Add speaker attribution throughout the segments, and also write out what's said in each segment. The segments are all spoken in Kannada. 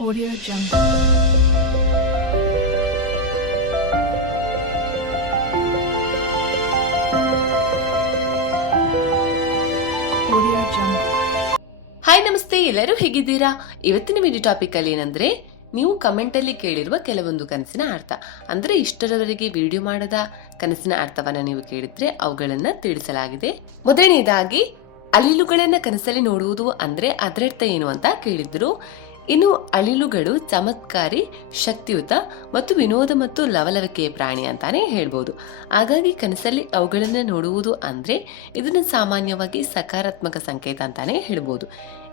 Speaker 1: Audio Jungle.
Speaker 2: ಹಾಯ್ ನಮಸ್ತೆ. ಎಲ್ಲರೂ ಹೇಗಿದ್ದೀರಾ? ಇವತ್ತಿನ ವಿಡಿಯೋ ಟಾಪಿಕ್ ಅಲ್ಲಿ ಏನಂದ್ರೆ, ನೀವು ಕಮೆಂಟ್ ಅಲ್ಲಿ ಕೇಳಿರುವ ಕೆಲವೊಂದು ಕನಸಿನ ಅರ್ಥ. ಅಂದ್ರೆ ಇಷ್ಟರವರೆಗೆ ವಿಡಿಯೋ ಮಾಡದ ಕನಸಿನ ಅರ್ಥವನ್ನ ನೀವು ಕೇಳಿದ್ರೆ ಅವುಗಳನ್ನ ತಿಳಿಸಲಾಗಿದೆ. ಮೊದಲನೇದಾಗಿ ಅಳಿಲುಗಳನ್ನ ಕನಸಲ್ಲಿ ನೋಡುವುದು ಅಂದ್ರೆ ಅದರರ್ಥ ಏನು ಅಂತ ಕೇಳಿದ್ರು. ಇನ್ನು ಅಳಿಲುಗಳು ಚಮತ್ಕಾರಿ, ಶಕ್ತಿಯುತ ಮತ್ತು ವಿನೋದ ಮತ್ತು ಲವಲವಿಕೆಯ ಪ್ರಾಣಿ ಅಂತಾನೆ ಹೇಳ್ಬೋದು. ಹಾಗಾಗಿ ಕನಸಲ್ಲಿ ಅವುಗಳನ್ನ ನೋಡುವುದು ಅಂದ್ರೆ ಇದನ್ನು ಸಾಮಾನ್ಯವಾಗಿ ಸಕಾರಾತ್ಮಕ ಸಂಕೇತ ಅಂತಾನೆ ಹೇಳ್ಬೋದು.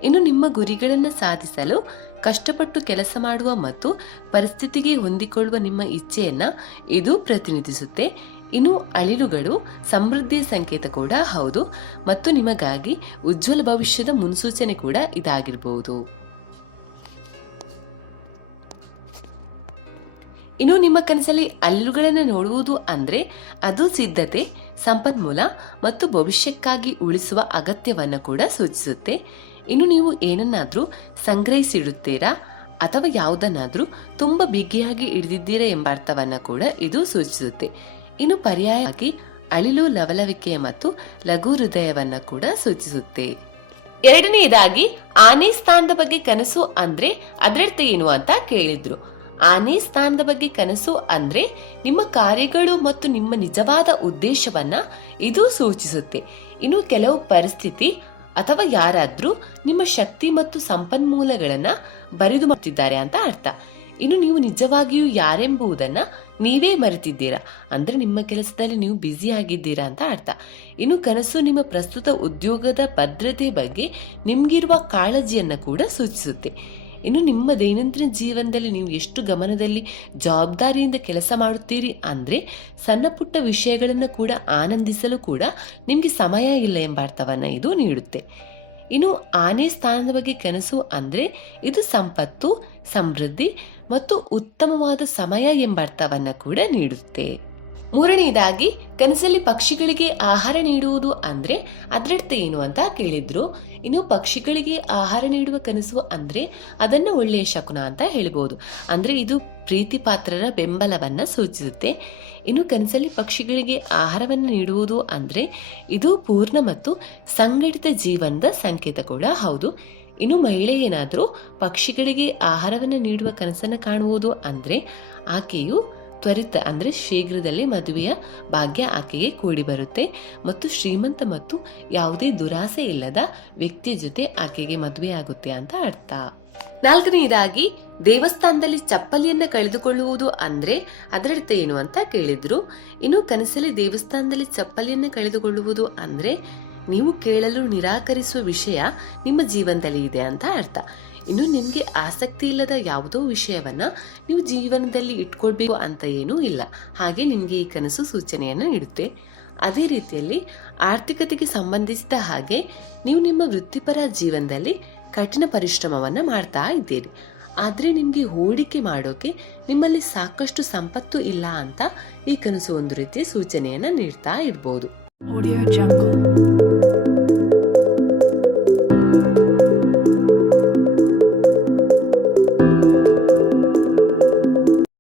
Speaker 2: ಇನ್ನು ನಿಮ್ಮ ಗುರಿಗಳನ್ನು ಸಾಧಿಸಲು, ಕಷ್ಟಪಟ್ಟು ಕೆಲಸ ಮಾಡುವ ಮತ್ತು ಪರಿಸ್ಥಿತಿಗೆ ಹೊಂದಿಕೊಳ್ಳುವ ನಿಮ್ಮ ಇಚ್ಛೆಯನ್ನ ಇದು ಪ್ರತಿನಿಧಿಸುತ್ತೆ. ಇನ್ನು ಅಳಿಲುಗಳು ಸಮೃದ್ಧಿಯ ಸಂಕೇತ ಕೂಡ ಹೌದು ಮತ್ತು ನಿಮಗಾಗಿ ಉಜ್ವಲ ಭವಿಷ್ಯದ ಮುನ್ಸೂಚನೆ ಕೂಡ ಇದಾಗಿರಬಹುದು ಇನ್ನು ನಿಮ್ಮ ಕನಸಲ್ಲಿ ಅಲ್ಲುಗಳನ್ನು ನೋಡುವುದು ಅಂದ್ರೆ ಅದು ಸಿದ್ಧತೆ, ಸಂಪನ್ಮೂಲ ಮತ್ತು ಭವಿಷ್ಯಕ್ಕಾಗಿ ಉಳಿಸುವ ಅಗತ್ಯವನ್ನು ಕೂಡ ಸೂಚಿಸುತ್ತೆ. ಇನ್ನು ನೀವು ಏನನ್ನಾದರೂ ಸಂಗ್ರಹಿಸಿಡುತ್ತೀರಾ? ಅಥವಾ ಯಾವುದನ್ನಾದರೂ ತುಂಬಾ ಬಿಗಿಯಾಗಿ ಹಿಡಿದಿದ್ದೀರಾ ಎಂಬ ಅರ್ಥವನ್ನ ಕೂಡ ಇದು ಸೂಚಿಸುತ್ತೆ. ಇನ್ನು ಪರ್ಯಾಯವಾಗಿ ಅಳಿಲು, ಲವಲವಿಕೆ ಮತ್ತು ಲಘು ಹೃದಯವನ್ನ ಕೂಡ ಸೂಚಿಸುತ್ತೆ. ಎರಡನೆಯದಾಗಿ ಆನೆ ಸ್ಥಾನದ ಬಗ್ಗೆ ಕನಸು ಅಂದ್ರೆ ಅದರರ್ಥ ಏನು ಅಂತ ಕೇಳಿದ್ರು. ಆನೆ ಸ್ಥಾನದ ಬಗ್ಗೆ ಕನಸು ಅಂದ್ರೆ ನಿಮ್ಮ ಕಾರ್ಯಗಳು ಮತ್ತು ನಿಮ್ಮ ನಿಜವಾದ ಉದ್ದೇಶವನ್ನ ಇದು ಸೂಚಿಸುತ್ತೆ. ಇನ್ನು ಕೆಲವು ಪರಿಸ್ಥಿತಿ ಅಥವಾ ಯಾರಾದ್ರೂ ನಿಮ್ಮ ಶಕ್ತಿ ಮತ್ತು ಸಂಪನ್ಮೂಲಗಳನ್ನ ಬರಿದು ಮಾಡ್ತಿದ್ದಾರೆ ಅಂತ ಅರ್ಥ. ಇನ್ನು ನೀವು ನಿಜವಾಗಿಯೂ ಯಾರೆಂಬುದನ್ನ ನೀವೇ ಮರೆತಿದ್ದೀರಾ? ಅಂದ್ರೆ ನಿಮ್ಮ ಕೆಲಸದಲ್ಲಿ ನೀವು ಬ್ಯುಸಿ ಆಗಿದ್ದೀರಾ ಅಂತ ಅರ್ಥ. ಇನ್ನು ಕನಸು ನಿಮ್ಮ ಪ್ರಸ್ತುತ ಉದ್ಯೋಗದ ಭದ್ರತೆ ಬಗ್ಗೆ ನಿಮ್ಗಿರುವ ಕಾಳಜಿಯನ್ನ ಕೂಡ ಸೂಚಿಸುತ್ತೆ. ಇನ್ನು ನಿಮ್ಮ ದೈನಂದಿನ ಜೀವನದಲ್ಲಿ ನೀವು ಎಷ್ಟು ಗಮನದಲ್ಲಿ ಜವಾಬ್ದಾರಿಯಿಂದ ಕೆಲಸ ಮಾಡುತ್ತೀರಿ ಅಂದರೆ ಸಣ್ಣ ಪುಟ್ಟ ವಿಷಯಗಳನ್ನು ಕೂಡ ಆನಂದಿಸಲು ಕೂಡ ನಿಮಗೆ ಸಮಯ ಇಲ್ಲ ಎಂಬ ಅರ್ಥವನ್ನು ಇದು ನೀಡುತ್ತೆ. ಇನ್ನು ಆನೆ ಸ್ಥಾನದ ಬಗ್ಗೆ ಕನಸು ಅಂದರೆ ಇದು ಸಂಪತ್ತು, ಸಮೃದ್ಧಿ ಮತ್ತು ಉತ್ತಮವಾದ ಸಮಯ ಎಂಬ ಅರ್ಥವನ್ನು ಕೂಡ ನೀಡುತ್ತೆ. ಮೂರನೆಯದಾಗಿ ಕನಸಲ್ಲಿ ಪಕ್ಷಿಗಳಿಗೆ ಆಹಾರ ನೀಡುವುದು ಅಂದ್ರೆ ಅದರರ್ಥ ಏನು ಅಂತ ಕೇಳಿದ್ರು. ಇನ್ನು ಪಕ್ಷಿಗಳಿಗೆ ಆಹಾರ ನೀಡುವ ಕನಸು ಅಂದ್ರೆ ಅದನ್ನು ಒಳ್ಳೆಯ ಶಕುನ ಅಂತ ಹೇಳ್ಬೋದು. ಅಂದ್ರೆ ಇದು ಪ್ರೀತಿ ಪಾತ್ರರ ಬೆಂಬಲವನ್ನ ಸೂಚಿಸುತ್ತೆ. ಇನ್ನು ಕನಸಲ್ಲಿ ಪಕ್ಷಿಗಳಿಗೆ ಆಹಾರವನ್ನು ನೀಡುವುದು ಅಂದ್ರೆ ಇದು ಪೂರ್ಣ ಮತ್ತು ಸಂಘಟಿತ ಜೀವನದ ಸಂಕೇತ ಕೂಡ ಹೌದು. ಇನ್ನು ಮಹಿಳೆ ಏನಾದರೂ ಪಕ್ಷಿಗಳಿಗೆ ಆಹಾರವನ್ನು ನೀಡುವ ಕನಸನ್ನು ಕಾಣುವುದು ಅಂದ್ರೆ ಆಕೆಯು ತ್ವರಿತ ಅಂದ್ರೆ ಶೀಘ್ರದಲ್ಲೇ ಮದುವೆಯ ಭಾಗ್ಯ ಆಕೆಗೆ ಕೂಡಿ ಬರುತ್ತೆ. ಮತ್ತು ಶ್ರೀಮಂತ ಮತ್ತು ಯಾವುದೇ ದುರಾಸೆ ಇಲ್ಲದ ವ್ಯಕ್ತಿಯ ಜೊತೆ ಆಕೆಗೆ ಮದುವೆ ಆಗುತ್ತೆ ಅಂತ ಅರ್ಥ. ನಾಲ್ಕನೆಯದಾಗಿ ದೇವಸ್ಥಾನದಲ್ಲಿ ಚಪ್ಪಲಿಯನ್ನ ಕಳೆದುಕೊಳ್ಳುವುದು ಅಂದ್ರೆ ಅದರರ್ಥ ಏನು ಅಂತ ಕೇಳಿದ್ರು. ಇನ್ನು ಕನಸಲ್ಲಿ ದೇವಸ್ಥಾನದಲ್ಲಿ ಚಪ್ಪಲಿಯನ್ನ ಕಳೆದುಕೊಳ್ಳುವುದು ಅಂದ್ರೆ ನೀವು ಕೇಳಲು ನಿರಾಕರಿಸುವ ವಿಷಯ ನಿಮ್ಮ ಜೀವನದಲ್ಲಿ ಇದೆ ಅಂತ ಅರ್ಥ. ಇನ್ನು ನಿಮಗೆ ಆಸಕ್ತಿ ಇಲ್ಲದ ಯಾವುದೋ ವಿಷಯವನ್ನ ನೀವು ಜೀವನದಲ್ಲಿ ಇಟ್ಕೊಳ್ಬೇಕು ಅಂತ ಏನೂ ಇಲ್ಲ. ಹಾಗೆ ನಿಮಗೆ ಈ ಕನಸು ಸೂಚನೆಯನ್ನು ನೀಡುತ್ತೆ. ಅದೇ ರೀತಿಯಲ್ಲಿ ಆರ್ಥಿಕತೆಗೆ ಸಂಬಂಧಿಸಿದ ಹಾಗೆ ನೀವು ನಿಮ್ಮ ವೃತ್ತಿಪರ ಜೀವನದಲ್ಲಿ ಕಠಿಣ ಪರಿಶ್ರಮವನ್ನ ಮಾಡ್ತಾ ಇದ್ದೀರಿ. ಆದ್ರೆ ನಿಮ್ಗೆ ಹೂಡಿಕೆ ಮಾಡೋಕೆ ನಿಮ್ಮಲ್ಲಿ ಸಾಕಷ್ಟು ಸಂಪತ್ತು ಇಲ್ಲ ಅಂತ ಈ ಕನಸು ಒಂದು ರೀತಿಯ ಸೂಚನೆಯನ್ನ ನೀಡ್ತಾ ಇರ್ಬೋದು.
Speaker 1: Música